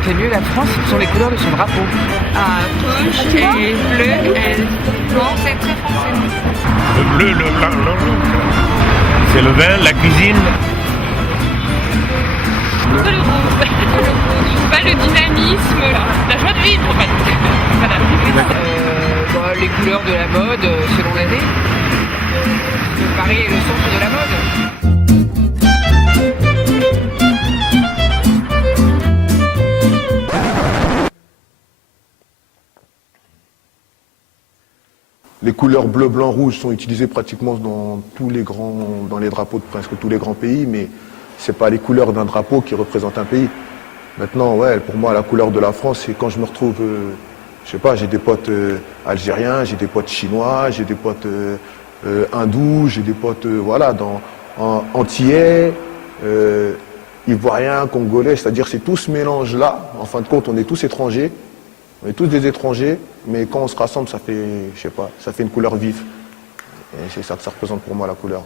représentait mieux la France sont les couleurs de son drapeau. Rouge et bleu et blanc, c'est très français. Le bleu, le blanc, le rouge. C'est le vin, la cuisine. Le rouge. Le dynamisme, la joie de vivre en fait. Voilà. Les couleurs de la mode selon l'année. Paris est le centre de la mode. Les couleurs bleu, blanc, rouge sont utilisées pratiquement dans les drapeaux de presque tous les grands pays, mais c'est pas les couleurs d'un drapeau qui représentent un pays. Maintenant, ouais, pour moi, la couleur de la France, c'est quand je me retrouve, je sais pas, j'ai des potes algériens, j'ai des potes chinois, j'ai des potes hindous, j'ai des potes, voilà, antillais, ivoiriens, congolais, c'est-à-dire c'est tout ce mélange-là. En fin de compte, on est tous étrangers. On est tous des étrangers, mais quand on se rassemble, ça fait, je sais pas, ça fait une couleur vive. Et c'est ça que ça représente pour moi, la couleur.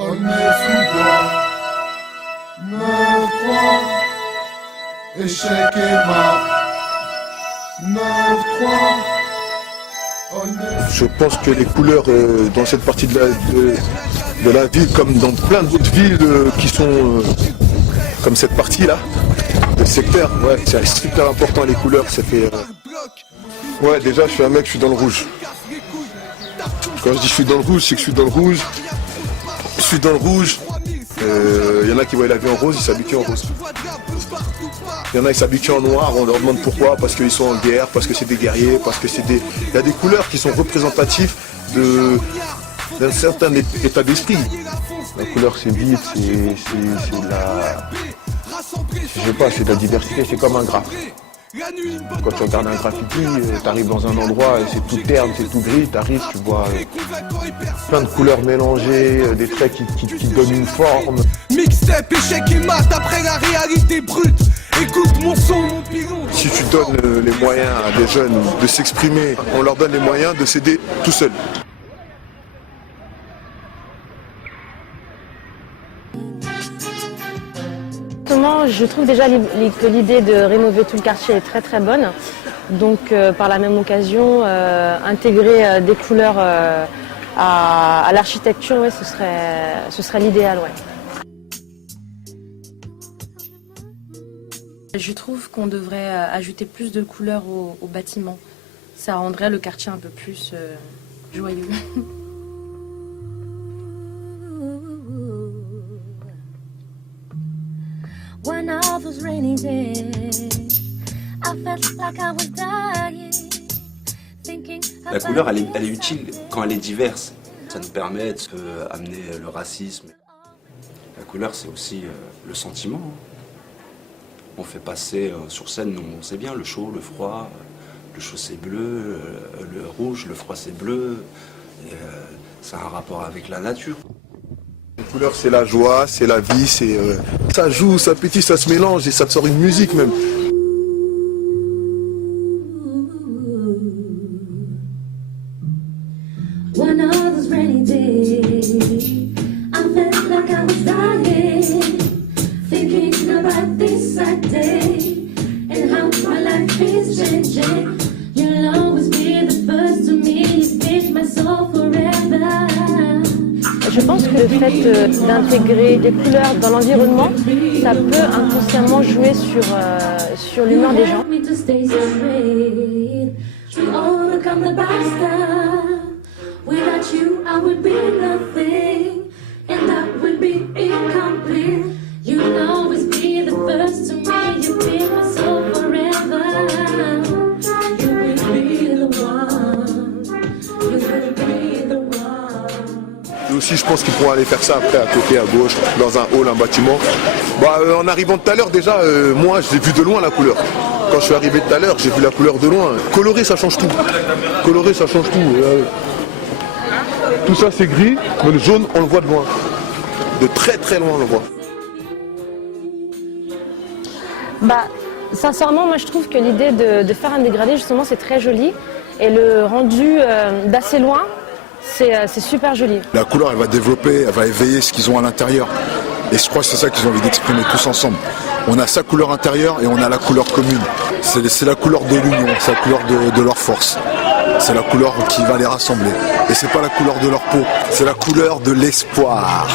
On est soudés, 9-3, échec et mat, 9-3. Je pense que les couleurs dans cette partie de la ville, comme dans plein d'autres villes qui sont comme cette partie-là, le secteur, ouais, c'est super important les couleurs, ça fait... Ouais, déjà je suis un mec, je suis dans le rouge. Quand je dis je suis dans le rouge, c'est que je suis dans le rouge. Je suis dans le rouge. Il y en a qui voient la vie en rose, ils s'habituent en rose. Il y en a qui s'habituent en noir, on leur demande pourquoi, parce qu'ils sont en guerre, parce que c'est des guerriers, parce que c'est des... Il y a des couleurs qui sont représentatives d'un certain état d'esprit. La couleur c'est vif, c'est la... Je sais pas, c'est de la diversité, c'est comme un graphe. Quand tu regardes un graffiti, tu arrives dans un endroit et c'est tout terne, c'est tout gris, tu arrives, tu vois plein de couleurs mélangées, des traits qui te donnent une forme. Mixtape, échec et mat après la réalité brute. Écoute mon son, mon pilon. Si tu donnes les moyens à des jeunes de s'exprimer, on leur donne les moyens de s'aider tout seuls. Je trouve déjà que l'idée de rénover tout le quartier est très très bonne. Donc par la même occasion, intégrer des couleurs à l'architecture, ouais, ce serait l'idéal. Ouais. Je trouve qu'on devrait ajouter plus de couleurs au bâtiment. Ça rendrait le quartier un peu plus joyeux. One of those rainy days, I felt like I was dying, thinking La couleur, elle est utile quand elle est diverse. Ça nous permet d'amener le racisme. La couleur, c'est aussi le sentiment. On fait passer sur scène, nous, on sait bien, le chaud, le froid. Le chaud, c'est bleu, le rouge, le froid, c'est bleu. Ça a un rapport avec la nature. La couleur, c'est la joie, c'est la vie, ça joue, ça pétille, ça se mélange et ça te sort une musique même. one of those rainy days, I felt like I was dying, thinking about this sad day and how my life is changing. You'll always be the first to me, you changed my soul forever. Je pense que le fait d'intégrer des couleurs dans l'environnement, ça peut inconsciemment jouer sur l'humeur des gens. Et aussi, je pense qu'ils pourront aller faire ça après, à côté, à gauche, dans un hall, un bâtiment. En arrivant tout à l'heure, déjà, moi, je l'ai vu de loin, la couleur. Quand je suis arrivé tout à l'heure, j'ai vu la couleur de loin. Coloré, ça change tout. Coloré, ça change tout. Tout ça, c'est gris, mais le jaune, on le voit de loin. De très, très loin, on le voit. Sincèrement, moi, je trouve que l'idée de faire un dégradé, justement, c'est très joli. Et le rendu d'assez loin, c'est super joli. La couleur, elle va développer, elle va éveiller ce qu'ils ont à l'intérieur. Et je crois que c'est ça qu'ils ont envie d'exprimer tous ensemble. On a sa couleur intérieure et on a la couleur commune. C'est la couleur de l'union, c'est la couleur de leur force. C'est la couleur qui va les rassembler. Et c'est pas la couleur de leur peau, c'est la couleur de l'espoir.